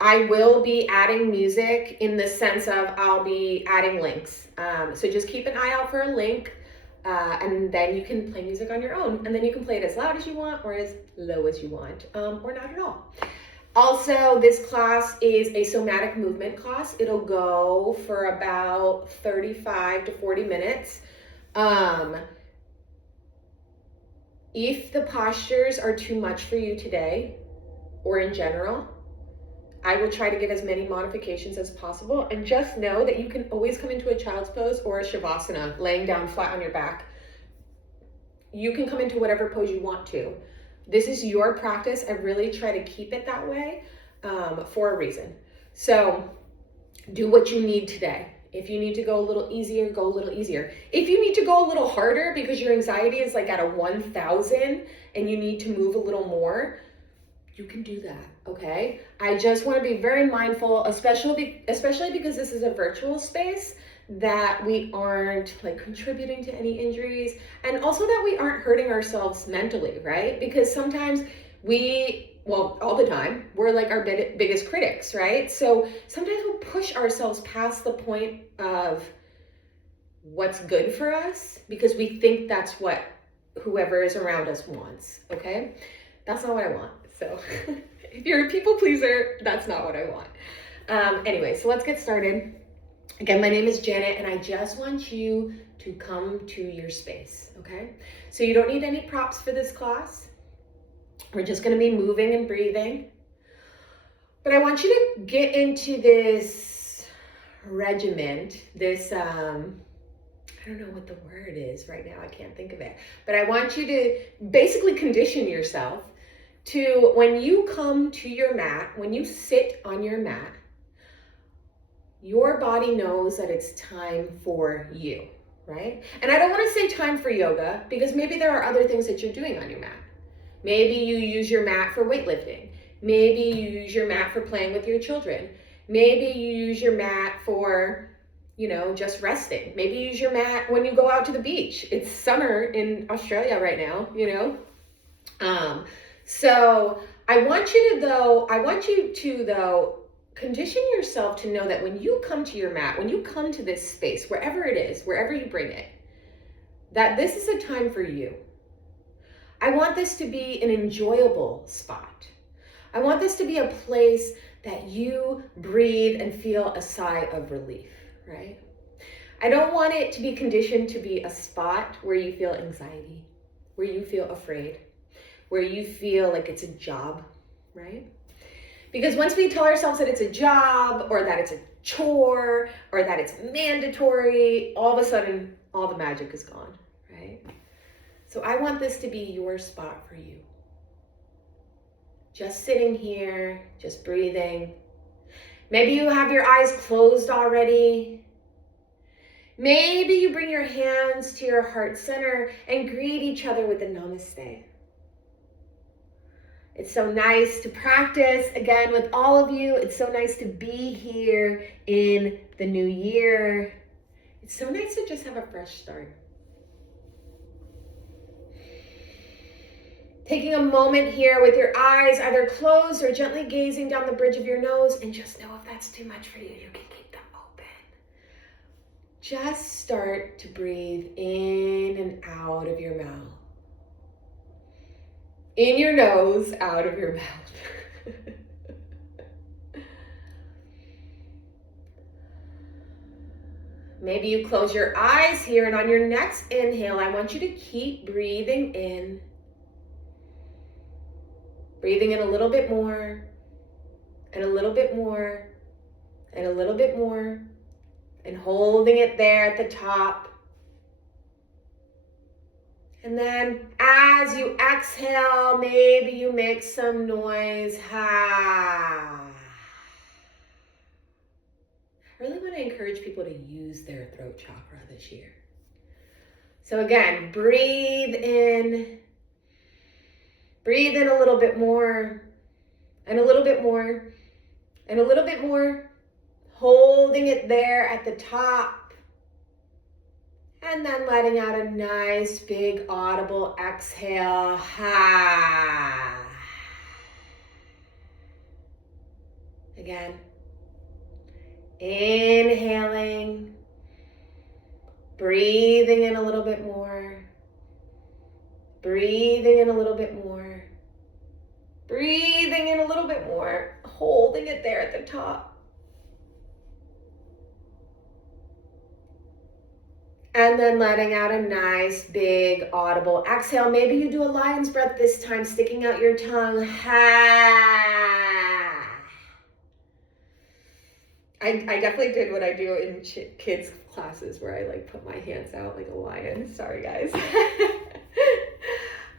I will be adding music in the sense of I'll be adding links. So just keep an eye out for a link, and then you can play music on your own. And then you can play it as loud as you want or as low as you want, or not at all. Also, this class is a somatic movement class. It'll go for about 35 to 40 minutes. If the postures are too much for you today or in general, I will try to give as many modifications as possible, and just know that you can always come into a child's pose or a shavasana, laying down flat on your back. You can come into whatever pose you want to. This is your practice. I really try to keep it that way for a reason. So do what you need today. If you need to go a little easier, go a little easier. If you need to go a little harder because your anxiety is like at a 1,000 and you need to move a little more, you can do that, okay? I just want to be very mindful, especially because this is a virtual space, that we aren't like contributing to any injuries, and also that we aren't hurting ourselves mentally, right? Because sometimes all the time, we're like our biggest critics, right? So sometimes we'll push ourselves past the point of what's good for us because we think that's what whoever is around us wants, okay? That's not what I want. So if you're a people pleaser, that's not what I want. Anyway, so let's get started. Again, my name is Janet, and I just want you to come to your space, okay? So you don't need any props for this class. We're just gonna be moving and breathing. But I want you to get into this regiment, this, I don't know what the word is right now, I can't think of it. But I want you to basically condition yourself to, when you come to your mat, when you sit on your mat, your body knows that it's time for you, right? And I don't want to say time for yoga because maybe there are other things that you're doing on your mat. Maybe you use your mat for weightlifting. Maybe you use your mat for playing with your children. Maybe you use your mat for, just resting. Maybe you use your mat when you go out to the beach. It's summer in Australia right now, So I want you to condition yourself to know that when you come to your mat, when you come to this space, wherever it is, wherever you bring it, that this is a time for you. I want this to be an enjoyable spot. I want this to be a place that you breathe and feel a sigh of relief, right? I don't want it to be conditioned to be a spot where you feel anxiety, where you feel afraid, where you feel like it's a job, right? Because once we tell ourselves that it's a job or that it's a chore or that it's mandatory, all of a sudden, all the magic is gone, right? So I want this to be your spot for you. Just sitting here, just breathing. Maybe you have your eyes closed already. Maybe you bring your hands to your heart center and greet each other with a namaste. It's so nice to practice again with all of you. It's so nice to be here in the new year. It's so nice to just have a fresh start. Taking a moment here with your eyes either closed or gently gazing down the bridge of your nose, and just know if that's too much for you, you can keep them open. Just start to breathe in and out of your mouth. In your nose, out of your mouth. Maybe you close your eyes here, and on your next inhale, I want you to keep breathing in. Breathing in a little bit more, and a little bit more, and a little bit more, and holding it there at the top. And then as you exhale, maybe you make some noise. Ha. I really want to encourage people to use their throat chakra this year. So again, breathe in. Breathe in a little bit more, and a little bit more, and a little bit more, holding it there at the top, and then letting out a nice big audible exhale. Ha. Again. Inhaling. Breathing in a little bit more. Breathing in a little bit more. Breathing in a little bit more. Holding it there at the top. And then letting out a nice, big, audible exhale. Maybe you do a lion's breath this time, sticking out your tongue. Ha. I definitely did what I do in kids' classes where I like put my hands out like a lion. Sorry, guys.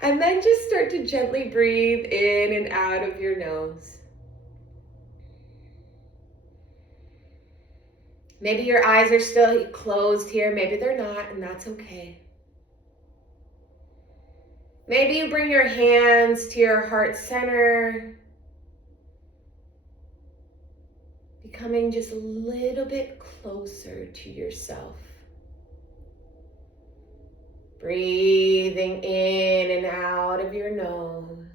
And then just start to gently breathe in and out of your nose. Maybe your eyes are still closed here. Maybe they're not, and that's okay. Maybe you bring your hands to your heart center, becoming just a little bit closer to yourself. Breathing in and out of your nose.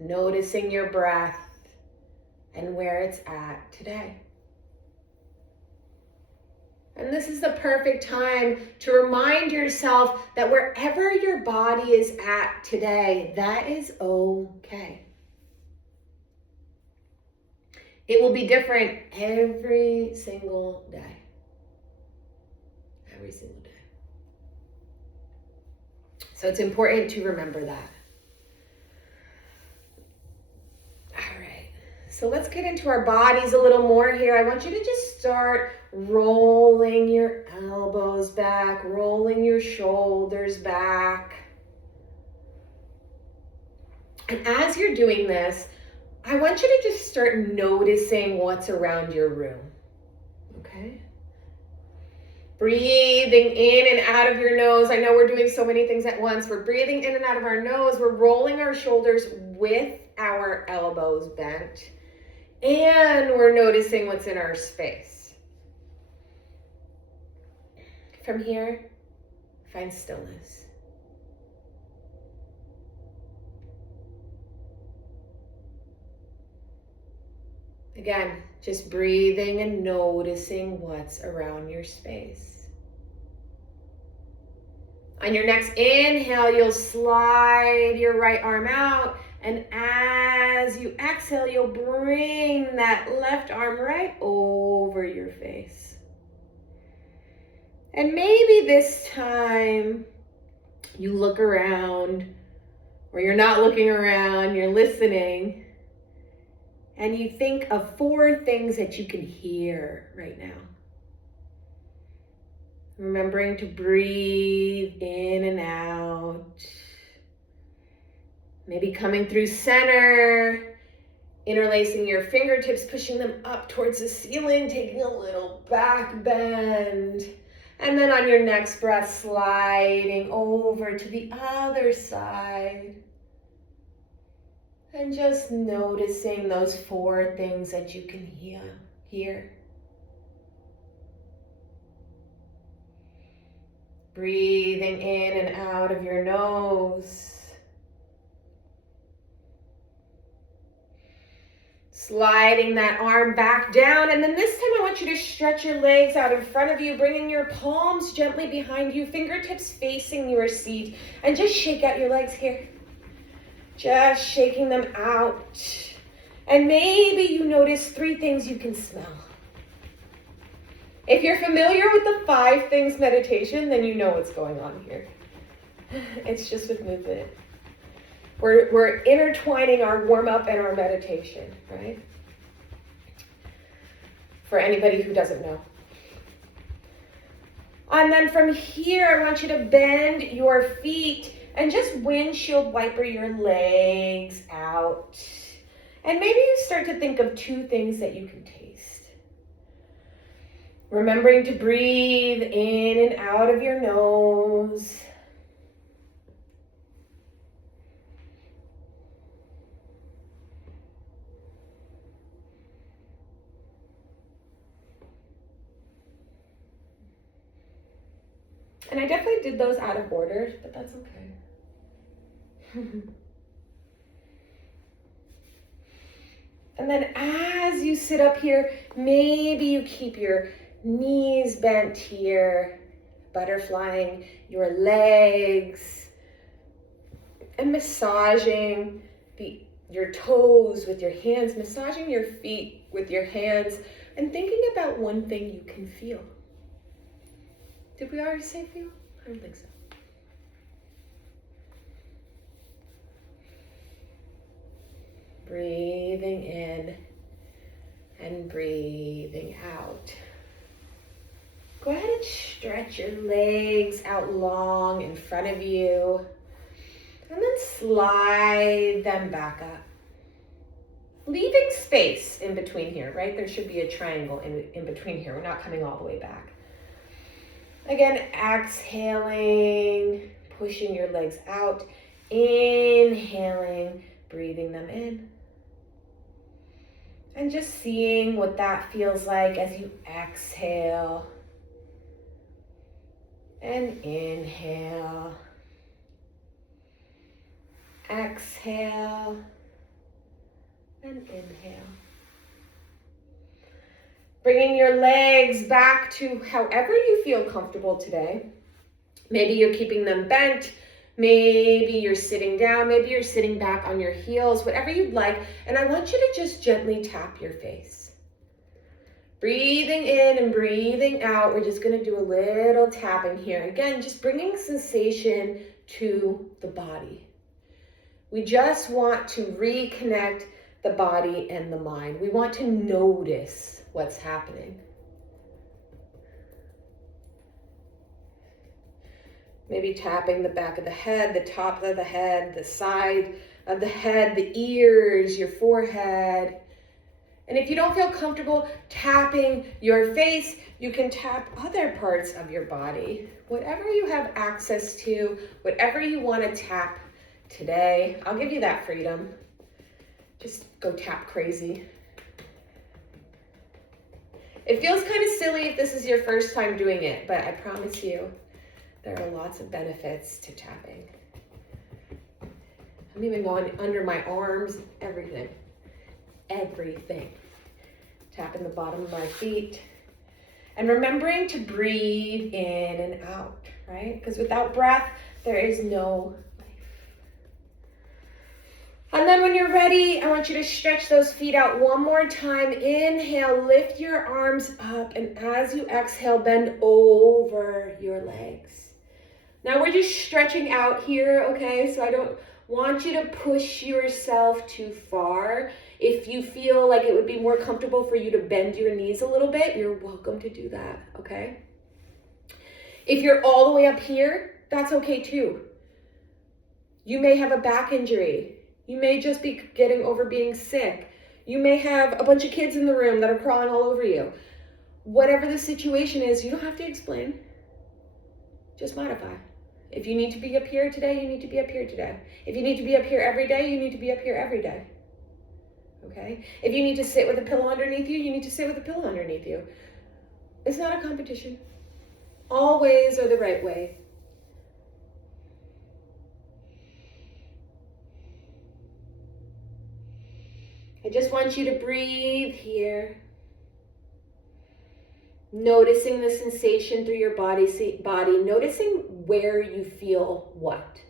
Noticing your breath and where it's at today. And this is the perfect time to remind yourself that wherever your body is at today, that is okay. It will be different every single day. Every single day. So it's important to remember that. All right. So let's get into our bodies a little more here. I want you to just start rolling your elbows back, rolling your shoulders back. And as you're doing this, I want you to just start noticing what's around your room, okay? Breathing in and out of your nose. I know we're doing so many things at once. We're breathing in and out of our nose. We're rolling our shoulders with our elbows bent. And we're noticing what's in our space. From here, find stillness. Again, just breathing and noticing what's around your space. On your next inhale, you'll slide your right arm out. And as you exhale, you'll bring that left arm right over your face. And maybe this time you look around, or you're not looking around, you're listening. And you think of 4 things that you can hear right now. Remembering to breathe in and out. Maybe coming through center, interlacing your fingertips, pushing them up towards the ceiling, taking a little back bend. And then on your next breath, sliding over to the other side. And just noticing those 4 things that you can hear. Breathing in and out of your nose. Sliding that arm back down. And then this time I want you to stretch your legs out in front of you, bringing your palms gently behind you, fingertips facing your seat. And just shake out your legs here. Just shaking them out. And maybe you notice 3 things you can smell. If you're familiar with the 5 things meditation, then you know what's going on here. It's just with movement. We're intertwining our warm-up and our meditation, right? For anybody who doesn't know. And then from here, I want you to bend your feet and just windshield wiper your legs out. And maybe you start to think of 2 things that you can taste. Remembering to breathe in and out of your nose. And I definitely did those out of order, but that's okay. And then as you sit up here, maybe you keep your knees bent here, butterflying your legs, and massaging your toes with your hands, massaging your feet with your hands, and thinking about one thing you can feel. Did we already say feel? I don't think so. Breathing in and breathing out. Go ahead and stretch your legs out long in front of you. And then slide them back up. Leaving space in between here, right? There should be a triangle in between here. We're not coming all the way back. Again, exhaling, pushing your legs out. Inhaling, breathing them in. And just seeing what that feels like as you exhale. And inhale. Exhale and inhale. Bringing your legs back to however you feel comfortable today. Maybe you're keeping them bent. Maybe you're sitting down. Maybe you're sitting back on your heels, whatever you'd like. And I want you to just gently tap your face. Breathing in and breathing out. We're just going to do a little tapping here. Again, just bringing sensation to the body. We just want to reconnect the body and the mind. We want to notice what's happening. Maybe tapping the back of the head, the top of the head, the side of the head, the ears, your forehead. And if you don't feel comfortable tapping your face, you can tap other parts of your body. Whatever you have access to, whatever you want to tap today, I'll give you that freedom. Just go tap crazy. It feels kind of silly if this is your first time doing it, but I promise you, there are lots of benefits to tapping. I'm even going under my arms, everything. Everything. Tapping the bottom of my feet. And remembering to breathe in and out, right? Because without breath, there is no life. And then when you're ready, I want you to stretch those feet out one more time. Inhale, lift your arms up. And as you exhale, bend over your legs. Now we're just stretching out here, okay? So I don't want you to push yourself too far. If you feel like it would be more comfortable for you to bend your knees a little bit, you're welcome to do that, okay? If you're all the way up here, that's okay too. You may have a back injury. You may just be getting over being sick. You may have a bunch of kids in the room that are crawling all over you. Whatever the situation is, you don't have to explain. Just modify. If you need to be up here today, you need to be up here today. If you need to be up here every day, you need to be up here every day. Okay? If you need to sit with a pillow underneath you, you need to sit with a pillow underneath you. It's not a competition. All ways are the right way. I just want you to breathe here. Noticing the sensation through your body, noticing where you feel what,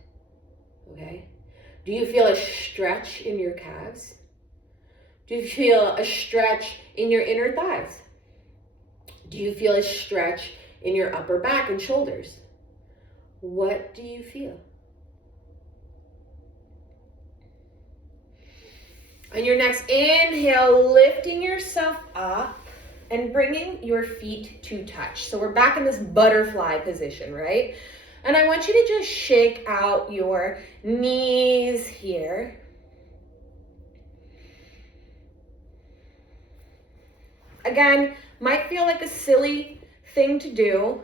okay? Do you feel a stretch in your calves? Do you feel a stretch in your inner thighs? Do you feel a stretch in your upper back and shoulders? What do you feel? On your next inhale, lifting yourself up and bringing your feet to touch. So we're back in this butterfly position, right? And I want you to just shake out your knees here. Again, might feel like a silly thing to do.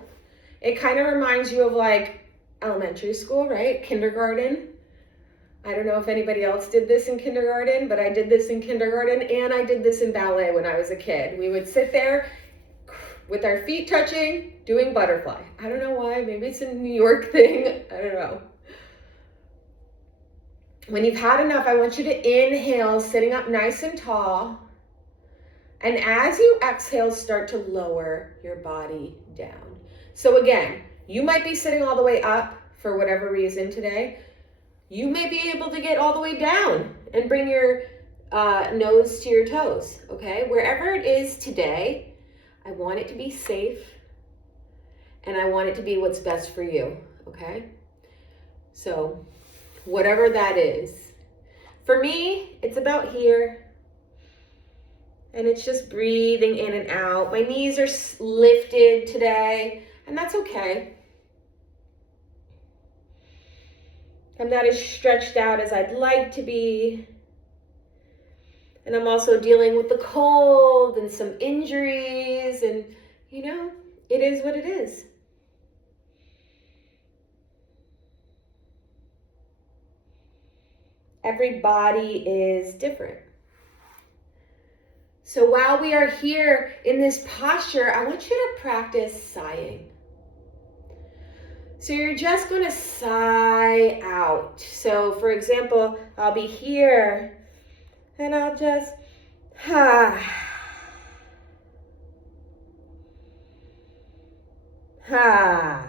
It kind of reminds you of like elementary school, right? Kindergarten. I don't know if anybody else did this in kindergarten, but I did this in kindergarten and I did this in ballet when I was a kid. We would sit there, with our feet touching, doing butterfly. I don't know why, maybe it's a New York thing, I don't know. When you've had enough, I want you to inhale, sitting up nice and tall. And as you exhale, start to lower your body down. So again, you might be sitting all the way up for whatever reason today. You may be able to get all the way down and bring your nose to your toes, okay? Wherever it is today, I want it to be safe and I want it to be what's best for you, okay? So whatever that is. For me, it's about here. And it's just breathing in and out. My knees are lifted today, and that's okay. I'm not as stretched out as I'd like to be. And I'm also dealing with the cold and some injuries, and you know, it is what it is. Every body is different. So while we are here in this posture, I want you to practice sighing. So you're just going to sigh out. So for example, I'll be here and I'll just ha ha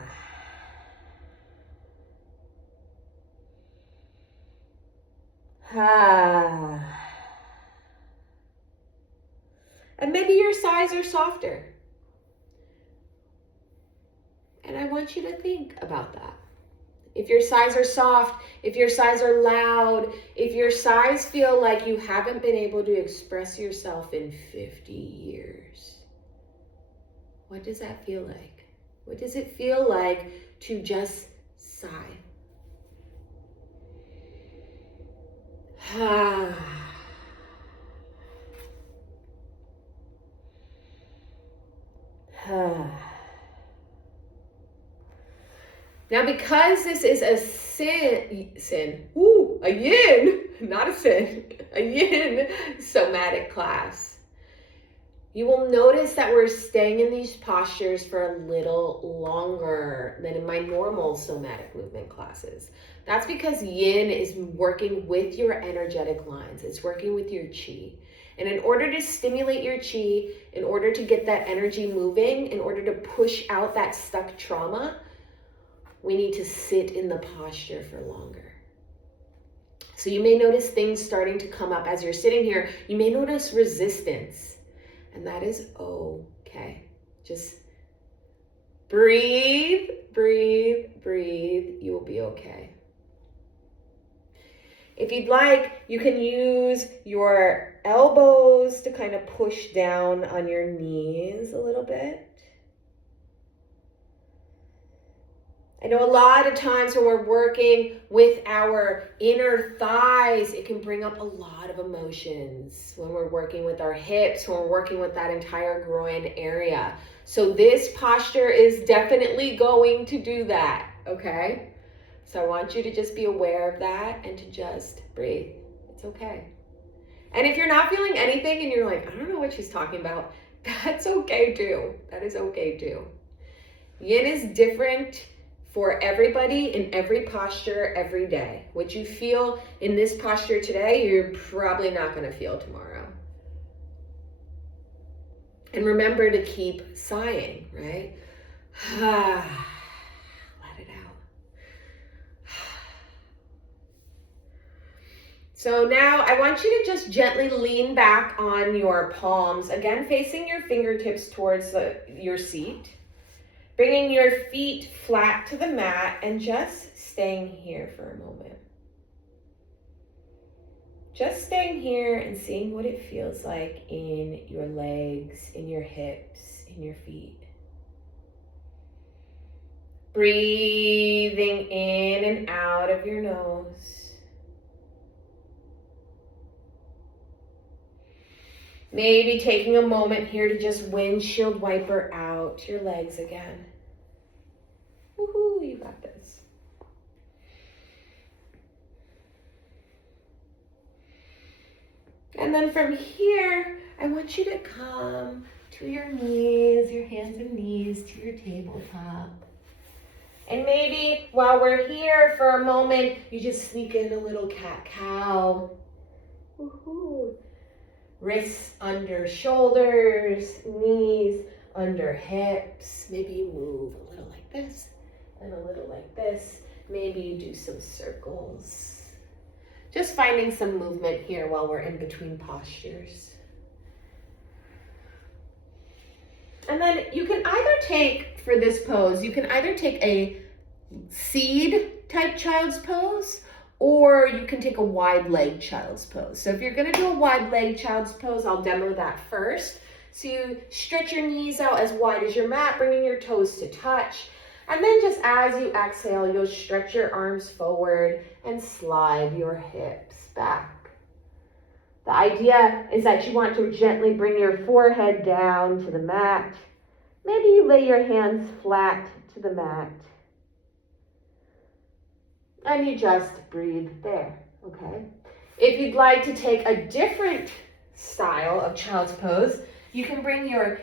ha. And maybe your sighs are softer. And I want you to think about that. If your sighs are soft, if your sighs are loud, if your sighs feel like you haven't been able to express yourself in 50 years, what does that feel like? What does it feel like to just sigh? Now, because this is a a yin, not a sin, a yin somatic class, you will notice that we're staying in these postures for a little longer than in my normal somatic movement classes. That's because yin is working with your energetic lines. It's working with your chi. And in order to stimulate your chi, in order to get that energy moving, in order to push out that stuck trauma, we need to sit in the posture for longer. So you may notice things starting to come up as you're sitting here. You may notice resistance, and that is okay. Just breathe, breathe, breathe. You will be okay. If you'd like, you can use your elbows to kind of push down on your knees a little bit. I know a lot of times when we're working with our inner thighs, it can bring up a lot of emotions when we're working with our hips, when we're working with that entire groin area. So this posture is definitely going to do that, okay? So I want you to just be aware of that and to just breathe. It's okay. And if you're not feeling anything and you're like, I don't know what she's talking about, that's okay too. That is okay too. Yin is different for everybody in every posture every day. What you feel in this posture today, you're probably not going to feel tomorrow. And remember to keep sighing, right? Let it out. So now I want you to just gently lean back on your palms, again facing your fingertips towards your seat. Bringing your feet flat to the mat and just staying here for a moment. Just staying here and seeing what it feels like in your legs, in your hips, in your feet. Breathing in and out of your nose. Maybe taking a moment here to just windshield wiper out your legs again. Woohoo, you got this. And then from here, I want you to come to your knees, your hands and knees to your tabletop. And maybe while we're here for a moment, you just sneak in a little cat-cow. Woohoo. Wrists under shoulders, knees under hips. Maybe you move a little like this and a little like this. Maybe you do some circles. Just finding some movement here while we're in between postures. And then you can either take, for this pose, you can either take a seed type child's pose, or you can take a wide leg child's pose. So if you're gonna do a wide leg child's pose, I'll demo that first. So you stretch your knees out as wide as your mat, bringing your toes to touch. And then just as you exhale, you'll stretch your arms forward and slide your hips back. The idea is that you want to gently bring your forehead down to the mat. Maybe you lay your hands flat to the mat. And you just breathe there, okay? If you'd like to take a different style of child's pose, you can bring your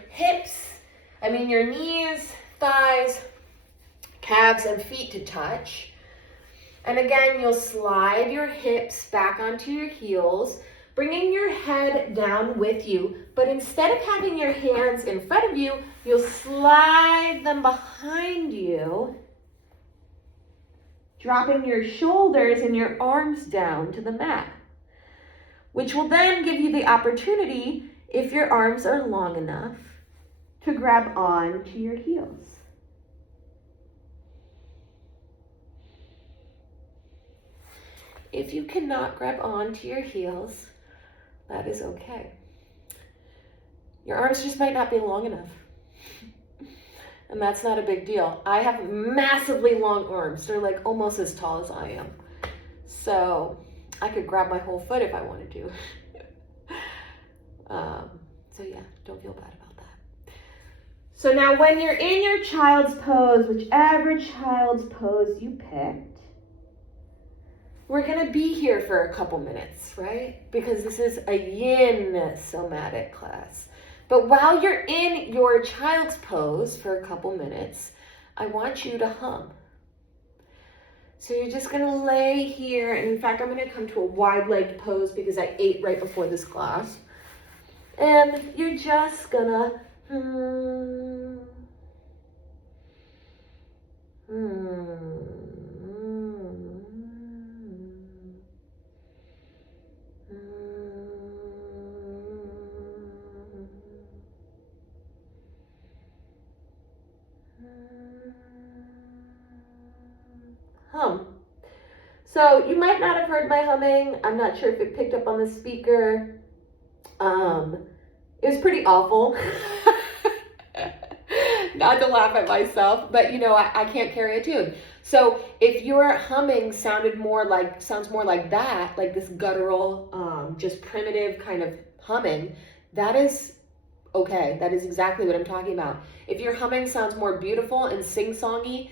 your knees, thighs, calves, and feet to touch. And again, you'll slide your hips back onto your heels, bringing your head down with you. But instead of having your hands in front of you, you'll slide them behind you, dropping your shoulders and your arms down to the mat, which will then give you the opportunity, if your arms are long enough, to grab on to your heels. If you cannot grab on to your heels, that is okay. Your arms just might not be long enough. And that's not a big deal. I have massively long arms. They're like almost as tall as I am. So I could grab my whole foot if I wanted to. So yeah, don't feel bad about that. So now when you're in your child's pose, whichever child's pose you picked, we're gonna be here for a couple minutes, right? Because this is a yin somatic class. But while you're in your child's pose for a couple minutes, I want you to hum. So you're just gonna lay here, and in fact, I'm gonna come to a wide-legged pose because I ate right before this class. And you're just gonna hum. So you might not have heard my humming. I'm not sure if it picked up on the speaker. It was pretty awful. Not to laugh at myself, but I can't carry a tune. So if your humming sounds more like that, like this guttural, just primitive kind of humming, that is okay. That is exactly what I'm talking about. If your humming sounds more beautiful and sing-songy,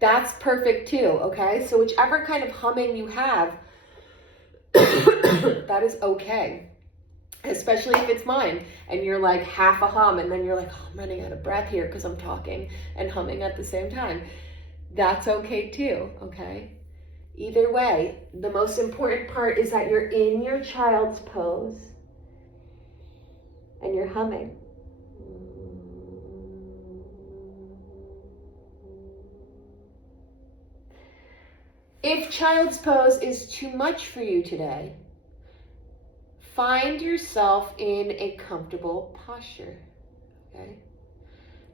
that's perfect too, okay? So whichever kind of humming you have, that is okay. Especially if it's mine and you're like half a hum and then you're like, oh, I'm running out of breath here because I'm talking and humming at the same time. That's okay too, okay? Either way, the most important part is that you're in your child's pose and you're humming. If child's pose is too much for you today, find yourself in a comfortable posture, okay?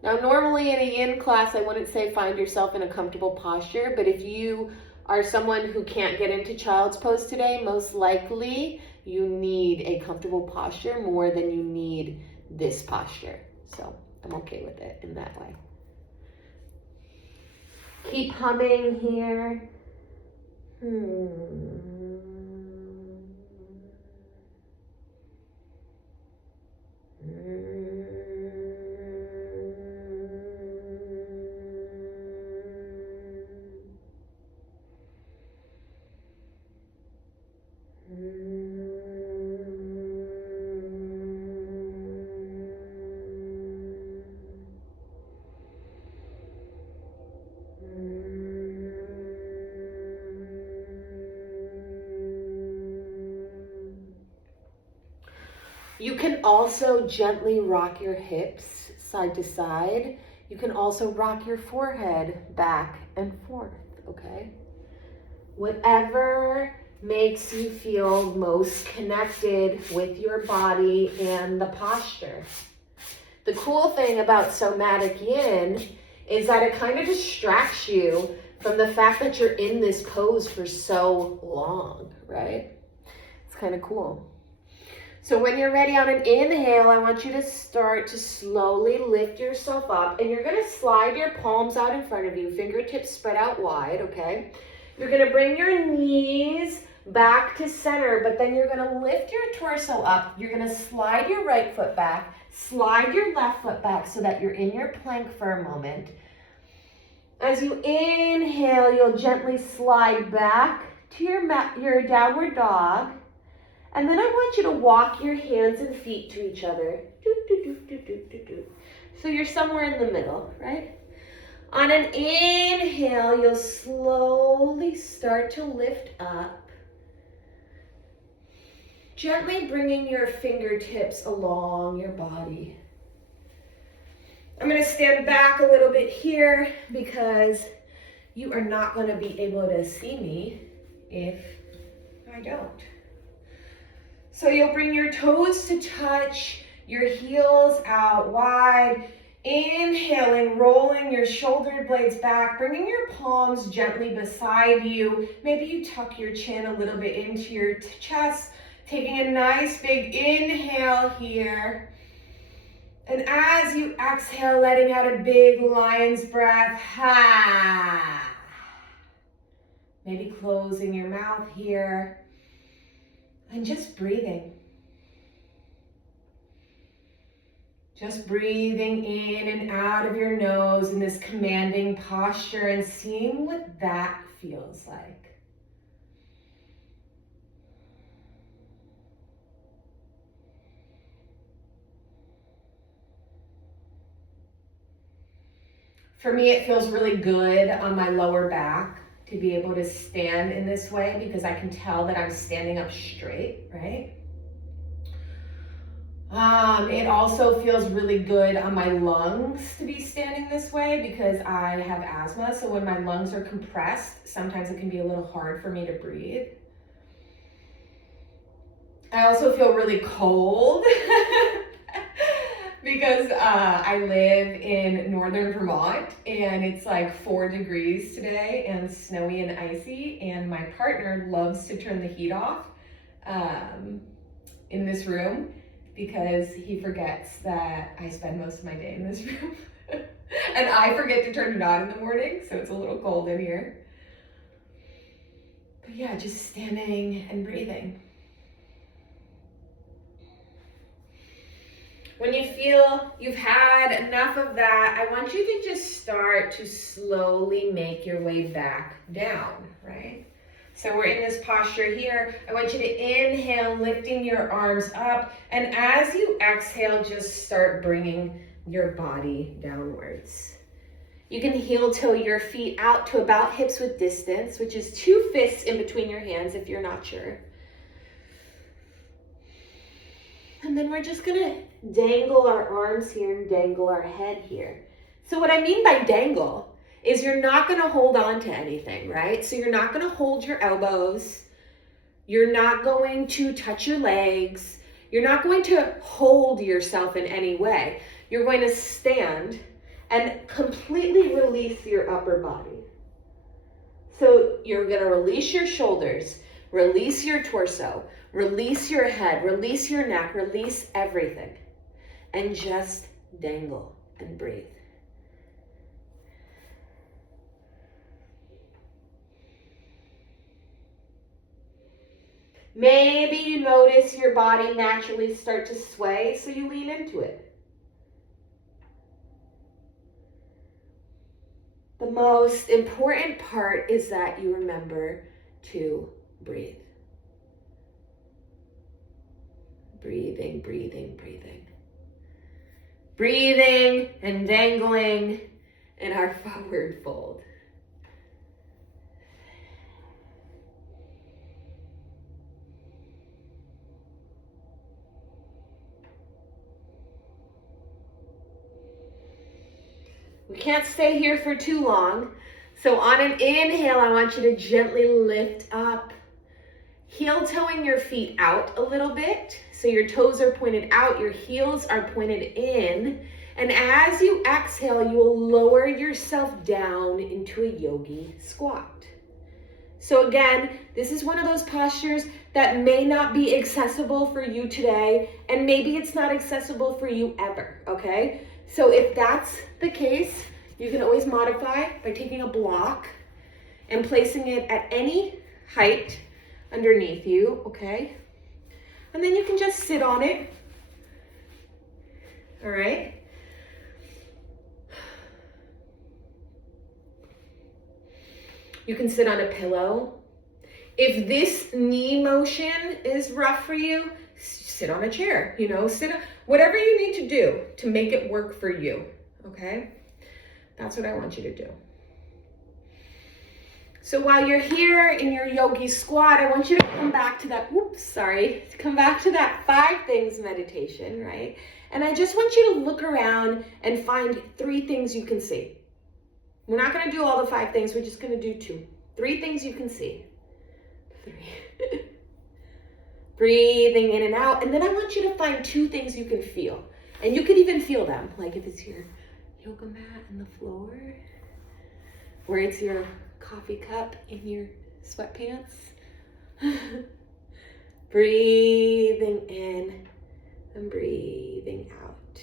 Now, normally in a yin class, I wouldn't say find yourself in a comfortable posture, but if you are someone who can't get into child's pose today, most likely you need a comfortable posture more than you need this posture. So I'm okay with it in that way. Keep humming here. also gently rock your hips side to side. You can also rock your forehead back and forth, okay? Whatever makes you feel most connected with your body and the posture. The cool thing about somatic yin is that it kind of distracts you from the fact that you're in this pose for so long, right? It's kind of cool. So when you're ready on an inhale, I want you to start to slowly lift yourself up, and you're gonna slide your palms out in front of you, fingertips spread out wide, okay? You're gonna bring your knees back to center, but then you're gonna lift your torso up. You're gonna slide your right foot back, slide your left foot back so that you're in your plank for a moment. As you inhale, you'll gently slide back to your downward dog. And then I want you to walk your hands and feet to each other. So you're somewhere in the middle, right? On an inhale, you'll slowly start to lift up. Gently bringing your fingertips along your body. I'm going to stand back a little bit here because you are not going to be able to see me if I don't. So you'll bring your toes to touch, your heels out wide, inhaling, rolling your shoulder blades back, bringing your palms gently beside you. Maybe you tuck your chin a little bit into your chest, taking a nice big inhale here. And as you exhale, letting out a big lion's breath, ha. Maybe closing your mouth here. And just breathing. Just breathing in and out of your nose in this commanding posture and seeing what that feels like. For me, it feels really good on my lower back to be able to stand in this way because I can tell that I'm standing up straight, right? It also feels really good on my lungs to be standing this way because I have asthma. So when my lungs are compressed, sometimes it can be a little hard for me to breathe. I also feel really cold because I live in northern Vermont and it's like 4 degrees today and snowy and icy, and my partner loves to turn the heat off in this room because he forgets that I spend most of my day in this room. And I forget to turn it on in the morning, so it's a little cold in here. But yeah, just standing and breathing. When you feel you've had enough of that, I want you to just start to slowly make your way back down, right? So we're in this posture here. I want you to inhale, lifting your arms up. And as you exhale, just start bringing your body downwards. You can heel toe your feet out to about hips width distance, which is 2 fists in between your hands if you're not sure. And then we're just gonna dangle our arms here and dangle our head here. So what I mean by dangle is you're not gonna hold on to anything, right? So you're not gonna hold your elbows. You're not going to touch your legs. You're not going to hold yourself in any way. You're going to stand and completely release your upper body. So you're gonna release your shoulders, release your torso, release your head, release your neck, release everything. And just dangle and breathe. Maybe you notice your body naturally start to sway, so you lean into it. The most important part is that you remember to breathe. Breathing, breathing, breathing. Breathing and dangling in our forward fold. We can't stay here for too long. So on an inhale, I want you to gently lift up. Heel toeing your feet out a little bit. So your toes are pointed out, your heels are pointed in. And as you exhale, you will lower yourself down into a yogi squat. So again, this is one of those postures that may not be accessible for you today, and maybe it's not accessible for you ever, okay? So if that's the case, you can always modify by taking a block and placing it at any height underneath you, okay? And then you can just sit on it, all right? You can sit on a pillow. If this knee motion is rough for you, sit on a chair, whatever you need to do to make it work for you, okay? That's what I want you to do. So while you're here in your yogi squat, I want you to come back to that, come back to that 5 things meditation, right? And I just want you to look around and find 3 things you can see. We're not going to do all the 5 things. We're just going to do 2. 3 things you can see. 3. Breathing in and out. And then I want you to find 2 things you can feel. And you can even feel them. Like if it's your yoga mat on the floor, or it's your coffee cup in your sweatpants. Breathing in and breathing out.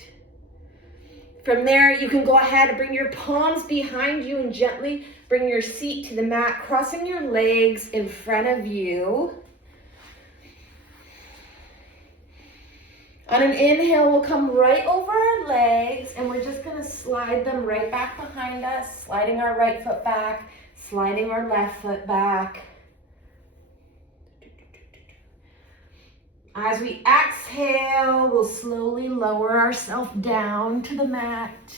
From there, you can go ahead and bring your palms behind you and gently bring your seat to the mat, crossing your legs in front of you. On an inhale, we'll come right over our legs, and we're just gonna slide them right back behind us, sliding our right foot back, sliding our left foot back. As we exhale, we'll slowly lower ourselves down to the mat,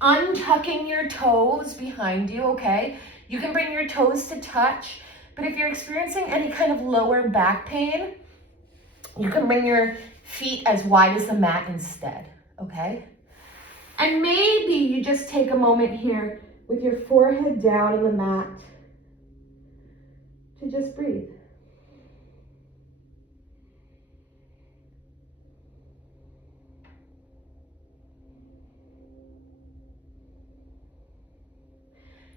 untucking your toes behind you, okay? You can bring your toes to touch, but if you're experiencing any kind of lower back pain, you can bring your feet as wide as the mat instead, okay? And maybe you just take a moment here with your forehead down on the mat to just breathe.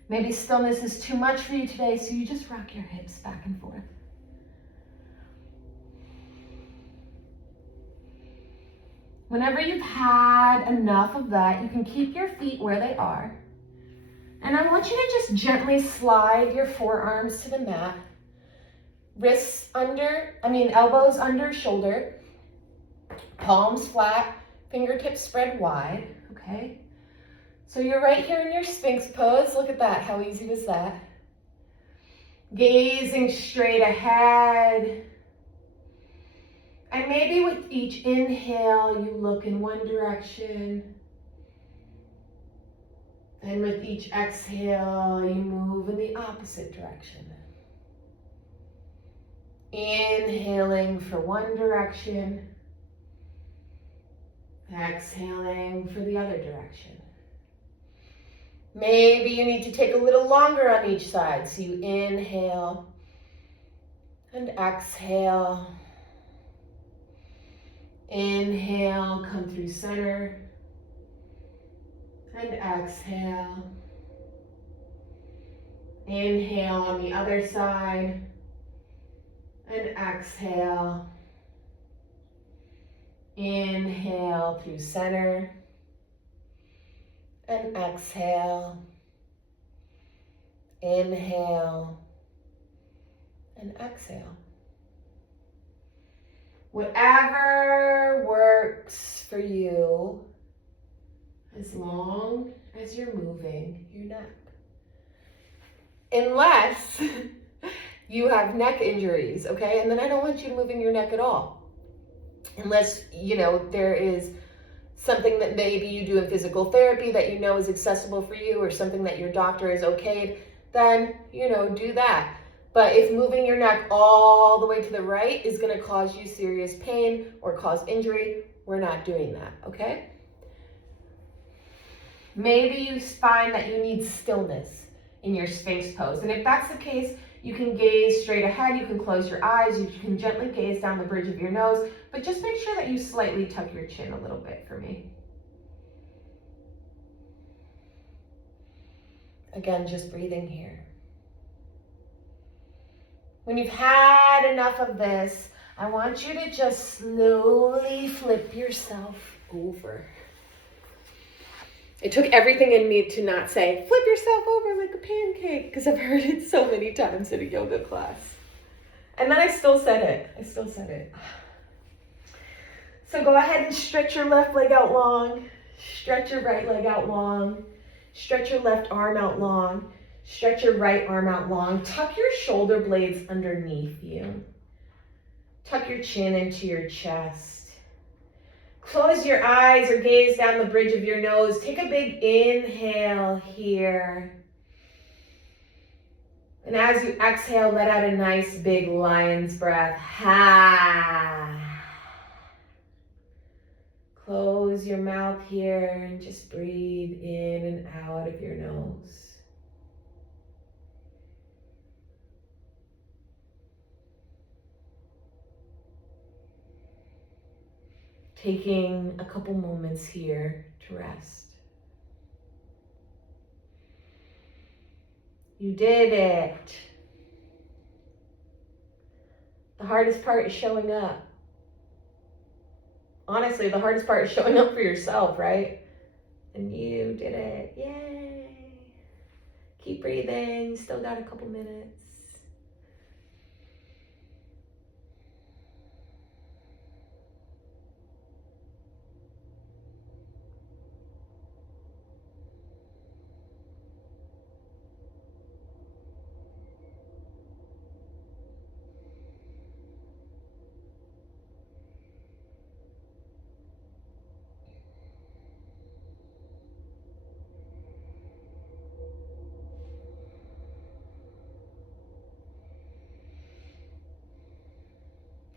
Maybe stillness is too much for you today, so you just rock your hips back and forth. Whenever you've had enough of that, you can keep your feet where they are. And I want you to just gently slide your forearms to the mat. Elbows under shoulder, palms flat, fingertips spread wide, okay? So you're right here in your Sphinx pose. Look at that, how easy was that? Gazing straight ahead. And maybe with each inhale, you look in one direction. And with each exhale, you move in the opposite direction. Inhaling for one direction. Exhaling for the other direction. Maybe you need to take a little longer on each side. So you inhale and exhale. Inhale, come through center. And exhale. Inhale on the other side. And exhale. Inhale through center. And exhale. Inhale. And exhale. Whatever works for you, as long as you're moving your neck. Unless you have neck injuries, okay? And then I don't want you moving your neck at all. Unless, there is something that maybe you do in physical therapy that you know is accessible for you, or something that your doctor is okayed, then, do that. But if moving your neck all the way to the right is going to cause you serious pain or cause injury, we're not doing that, okay? Maybe you find that you need stillness in your Sphinx pose. And if that's the case, you can gaze straight ahead, you can close your eyes, you can gently gaze down the bridge of your nose, but just make sure that you slightly tuck your chin a little bit for me. Again, just breathing here. When you've had enough of this, I want you to just slowly flip yourself over. It took everything in me to not say, flip yourself over like a pancake, because I've heard it so many times in a yoga class. And then I still said it. So go ahead and stretch your left leg out long, stretch your right leg out long, stretch your left arm out long, stretch your right arm out long, tuck your shoulder blades underneath you. Tuck your chin into your chest. Close your eyes or gaze down the bridge of your nose. Take a big inhale here. And as you exhale, let out a nice big lion's breath. Ha. Close your mouth here and just breathe in and out of your nose. Taking a couple moments here to rest. You did it. The hardest part is showing up. Honestly, the hardest part is showing up for yourself, right? And you did it. Yay. Keep breathing. Still got a couple minutes.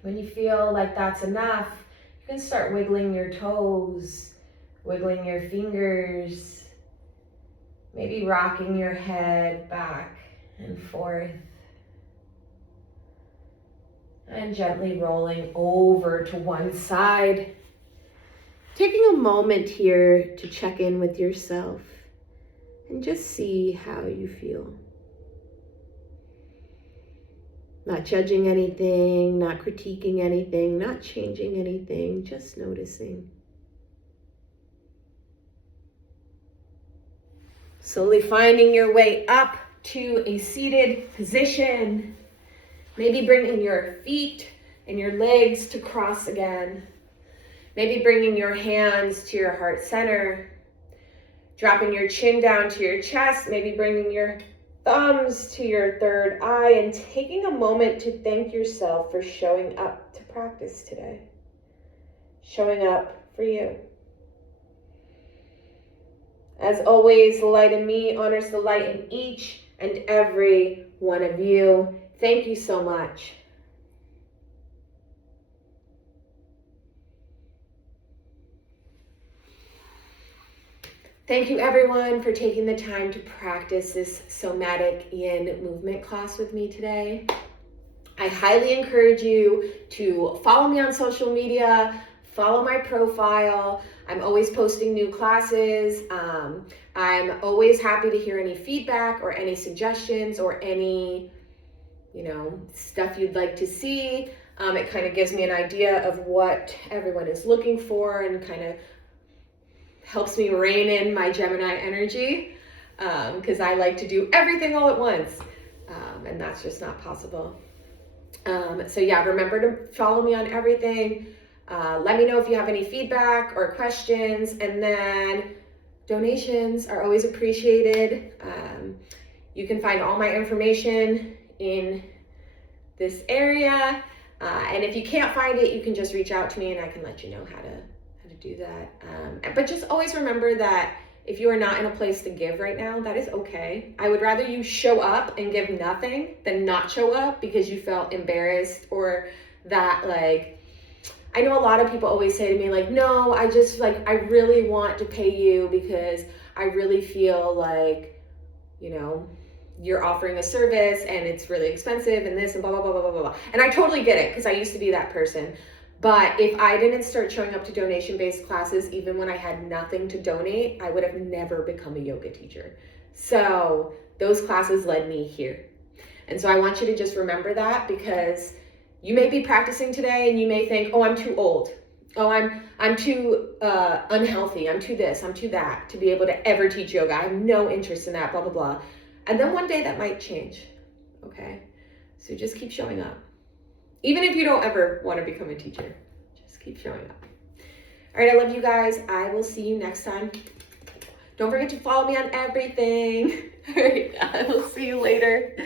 When you feel like that's enough, you can start wiggling your toes, wiggling your fingers, maybe rocking your head back and forth, and gently rolling over to one side. Taking a moment here to check in with yourself and just see how you feel. Not judging anything, not critiquing anything, not changing anything, just noticing. Slowly finding your way up to a seated position. Maybe bringing your feet and your legs to cross again. Maybe bringing your hands to your heart center. Dropping your chin down to your chest. Maybe bringing your thumbs to your third eye and taking a moment to thank yourself for showing up to practice today. Showing up for you. As always, the light in me honors the light in each and every one of you. Thank you so much. Thank you everyone for taking the time to practice this somatic yin movement class with me today. I highly encourage you to follow me on social media, follow my profile. I'm always posting new classes. I'm always happy to hear any feedback or any suggestions or any, stuff you'd like to see. It kind of gives me an idea of what everyone is looking for and kind of helps me rein in my Gemini energy, because I like to do everything all at once, and that's just not possible. So yeah, remember to follow me on everything. Let me know if you have any feedback or questions, and then donations are always appreciated. You can find all my information in this area, and if you can't find it, you can just reach out to me and I can let you know how to do that. But just always remember that if you are not in a place to give right now, that is okay. I would rather you show up and give nothing than not show up because you felt embarrassed, or that I know a lot of people always say to me no, I really want to pay you because I really feel like, you know, you're offering a service and it's really expensive and this and blah, blah, blah, blah, blah, blah. And I totally get it because I used to be that person. But if I didn't start showing up to donation-based classes, even when I had nothing to donate, I would have never become a yoga teacher. So those classes led me here. And so I want you to just remember that, because you may be practicing today and you may think, oh, I'm too old. Oh, I'm too unhealthy. I'm too this, I'm too that to be able to ever teach yoga. I have no interest in that, blah, blah, blah. And then one day that might change, okay? So just keep showing up. Even if you don't ever want to become a teacher, just keep showing up. All right, I love you guys. I will see you next time. Don't forget to follow me on everything. All right, I will see you later.